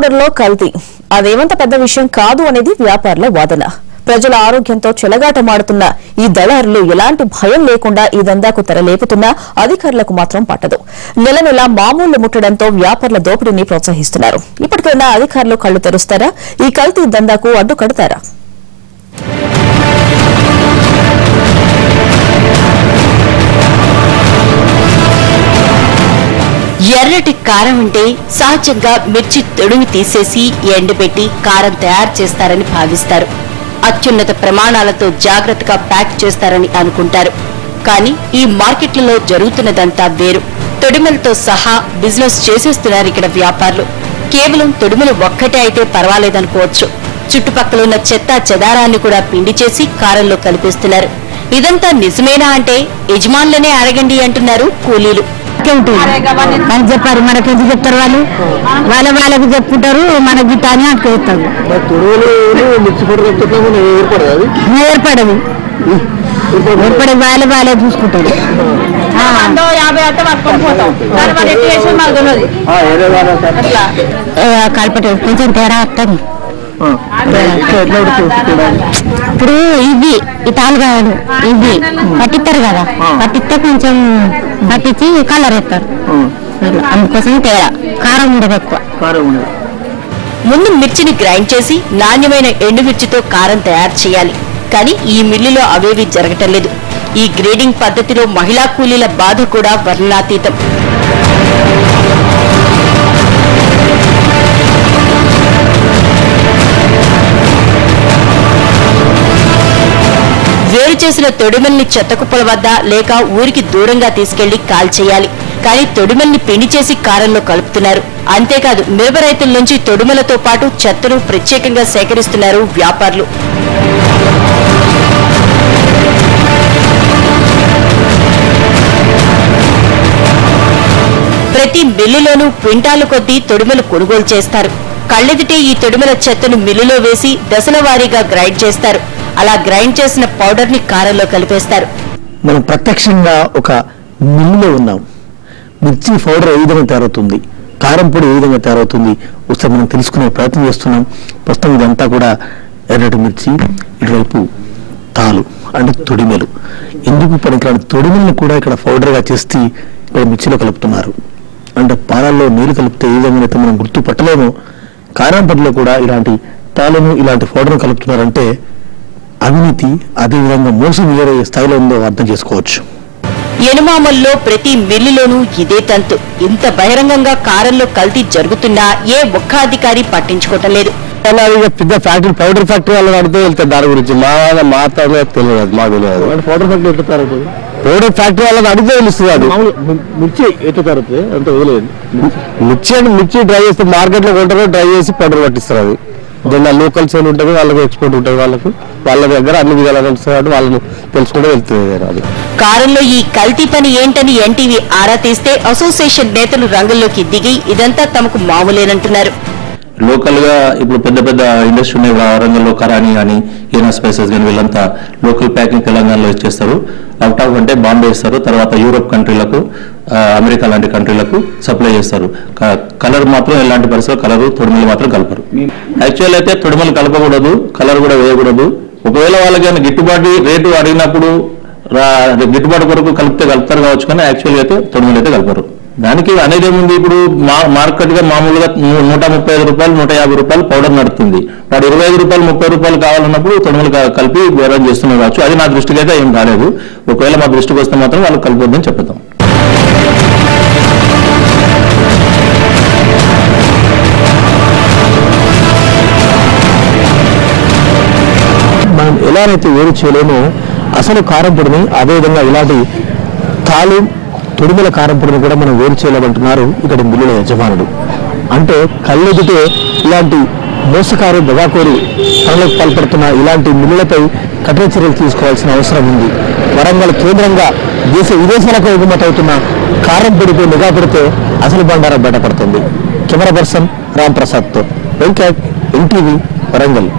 Powder లో కల్తీ అదేమంత పెద్ద విషయం కాదు అనేది వ్యాపారుల వాదన. ప్రజల ఆరోగ్యంతో చెలగాటమాడుతున్న ఈ దళారులు ఎలాంటి భయం లేకుండా ఈ దందాకు తెరలేపుతున్నా అధికారులకు మాత్రం పట్టదు. నెల నెల మామూలు ముట్టడంతో వ్యాపారుల దోపిడీని ప్రోత్సహిస్తున్నారు. ఇప్పటికైనా అధికారులు కళ్లు తెరుస్తారా? ఈ కల్తీ దందాకు అడ్డుకడతారా? ఎర్రటి కారం అంటే సహజంగా మిర్చి తొడిమి తీసేసి ఎండబెట్టి కారం తయారు చేస్తారని భావిస్తారు. అత్యున్నత ప్రమాణాలతో జాగ్రత్తగా ప్యాక్ చేస్తారని అనుకుంటారు. కానీ ఈ మార్కెట్లలో జరుగుతున్నదంతా వేరు. తొడిమలతో సహా బిజినెస్ చేసేస్తున్నారు ఇక్కడ వ్యాపారులు. కేవలం తొడిమలు ఒక్కటే అయితే పర్వాలేదనుకోవచ్చు. చుట్టుపక్కల ఉన్న చెత్త చెదారాన్ని కూడా పిండి చేసి కారంలో కలిపిస్తున్నారు. ఇదంతా నిజమేనా అంటే యజమానులనే అడగండి అంటున్నారు కూలీలు. అని చెప్పారు, మనకెందుకు చెప్తారు? వాళ్ళకి చెప్పుకుంటారు, మన గిట్ట అని అట్టుకొస్తారు. ఏర్పడదు వాళ్ళే చూసుకుంటారు. కలపట కొంచెం తేడా వస్తుంది. ఇప్పుడు ఇవి ఈ తాలుగాయలు ఇవి పట్టిస్తారు కదా, పట్టిస్తే కొంచెం పట్టించి కలర్ వేస్తారు. అందుకోసం తేడా కారం ఉండదు, ఎక్కువ కారం ఉండదు. ముందు మిర్చిని గ్రైండ్ చేసి నాణ్యమైన ఎండుమిర్చితో కారం తయారు చేయాలి. కానీ ఈ మిల్లులో అవేవి జరగటం లేదు. ఈ గ్రేడింగ్ పద్ధతిలో మహిళా కూలీల బాధ కూడా వర్ణనాతీతం. వేరు చేసిన తొడిమల్ని చెత్తకుప్పల వద్ద లేక ఊరికి దూరంగా తీసుకెళ్లి కాల్చేయాలి. కానీ తొడిమల్ని పిండి చేసి కారంలో కలుపుతున్నారు. అంతేకాదు మిరప రైతుల నుంచి తొడిమలతో పాటు చెత్తను ప్రత్యేకంగా సేకరిస్తున్నారు వ్యాపారులు. ప్రతి మిల్లులోనూ క్వింటాలు కొద్దీ తొడిమలు కొనుగోలు చేస్తారు. కళ్ళెదిటే ఈ తొడిమల చెత్తను మిల్లులో వేసి దశల వారీగా గ్రైండ్ చేస్తారు. అలా గ్రైండ్ చేసిన పౌడర్ ని కారంలో కలిపేస్తారు. మనం ప్రత్యక్షంగా ఒక మిల్లులో ఉన్నాం. మిర్చి పౌడర్ ఏ విధంగా తయారవుతుంది, కారం పొడి ఏ విధంగా తయారవుతుంది ఒకసారి మనం తెలుసుకునే ప్రయత్నం చేస్తున్నాం. ప్రస్తుతం ఇదంతా కూడా ఎర్రటి మిర్చి, ఇటువైపు తాలు అంటే తొడిమెలు. ఎందుకు పనికిరాని తొడిమెలను కూడా ఇక్కడ పౌడర్గా చేసి ఇక్కడ మిర్చిలో కలుపుతున్నారు. అంటే పాలల్లో నీరు కలిపితే ఏ విధంగా అయితే మనం గుర్తుపట్టలేమో, కారం పొడిలో కూడా ఇలాంటి తాళను ఇలాంటి పౌడర్ను కలుపుతున్నారంటే అవినీతి అదేవిధంగా మోసం వేరే స్థాయిలో ఉందో అర్థం చేసుకోవచ్చు. ఎనుమామల్లో ప్రతి మిల్లులోనూ ఇదే తంతు. ఇంత బహిరంగంగా కారంలో కల్తీ జరుగుతున్నా ఏ ఒక్క అధికారి పట్టించుకోవటం లేదు. పెద్ద ఫ్యాక్టరీ పౌడర్ ఫ్యాక్టరీ వాళ్ళని అడిగితే వెళ్తారు దాని గురించి. మాత్రమే తెలియదు, మాకు తెలియదు. పౌడర్ ఫ్యాక్టరీ ఎట్లా తయారవుతుంది? పౌడర్ ఫ్యాక్టరీ వాళ్ళని అడిగితే తెలుస్తుంది. అది మిర్చి ఎట్లా తయారవుతుంది అంత వదిలేదు. మిర్చి డ్రై చేస్తే మార్కెట్లో కొంటారు, డ్రై చేసి పౌడర్ పట్టిస్తారు. అది దాని లోకల్ సేల్ ఉంటుంది, వాళ్ళకి ఎక్స్పోర్ట్ ఉంటుంది. వాళ్ళ దగ్గర అన్ని విధాలు తెలుస్తుంది, వాళ్ళని తెలుసుకుంటే వెళ్తుంది. అది కారంలో ఈ కల్తీ పని ఏంటని ఎన్టీవీ ఆరా తీస్తే అసోసియేషన్ నేతలు రంగంలోకి దిగి ఇదంతా తమకు మామూలేనంటున్నారు. లోకల్ గా ఇప్పుడు పెద్ద పెద్ద ఇండస్ట్రీ ఉన్నాయి వరంగల్లో, కరాని కానీ ఏనా స్పైసెస్ కానీ వీళ్ళంతా లోకల్ ప్యాకింగ్ తెలంగాణలో ఇచ్చేస్తారు. అవుట్ ఆఫ్ అంటే బాంబే ఇస్తారు, తర్వాత యూరోప్ కంట్రీలకు, అమెరికా లాంటి కంట్రీలకు సప్లై చేస్తారు. కలర్ మాత్రం ఎలాంటి పరిస్థితుల్లో కలర్ తొడిమలు మాత్రం కలపరు. యాక్చువల్ అయితే తొడిమలు కలపకూడదు, కలర్ కూడా వేయకూడదు. ఒకవేళ వాళ్ళకి గిట్టుబాటు రేటు అడిగినప్పుడు గిట్టుబాటు కొరకు కలిపితే కలుపుతారు కావచ్చు, కానీ యాక్చువల్గా అయితే తొడిమలు అయితే కలపరు. దానికి అనేది ఏముంది, ఇప్పుడు మార్కెట్ గా మామూలుగా 135 రూపాయలు 150 రూపాయలు పౌడర్ నడుతుంది. వాడు 25 రూపాయలు 30 రూపాయలు కావాలన్నప్పుడు తొడుములు కలిపి బేరం చేస్తున్నారు కావచ్చు. అది నా దృష్టికి అయితే ఏం కాలేదు. ఒకవేళ మా దృష్టికి వస్తే మాత్రం వాళ్ళు కలిపొద్దని చెప్తాం. మనం ఎలానైతే వేరు చేయలేమో అసలు కారం పొడిని, అదేవిధంగా ఇలాంటి తాలు తొడిమల కారం పొడిని కూడా మనం వేరు చేయలేమంటున్నారు ఇక్కడ మిల్లుల యజమానుడు. అంటే కళ్ళెదిటే ఇలాంటి మోసకారు దగాకోరు పనులకు పాల్పడుతున్న ఇలాంటి మిల్లులపై కఠిన చర్యలు తీసుకోవాల్సిన అవసరం ఉంది. వరంగల్ కేంద్రంగా దేశ విదేశాలకు ఎగుమతి అవుతున్న కారం పొడిపై నిఘా పెడితే అసలు బండారం బయటపడుతుంది. కెమెరా పర్సన్ రామ్ ప్రసాద్తో వెంకట్, ఎన్టీవీ, వరంగల్.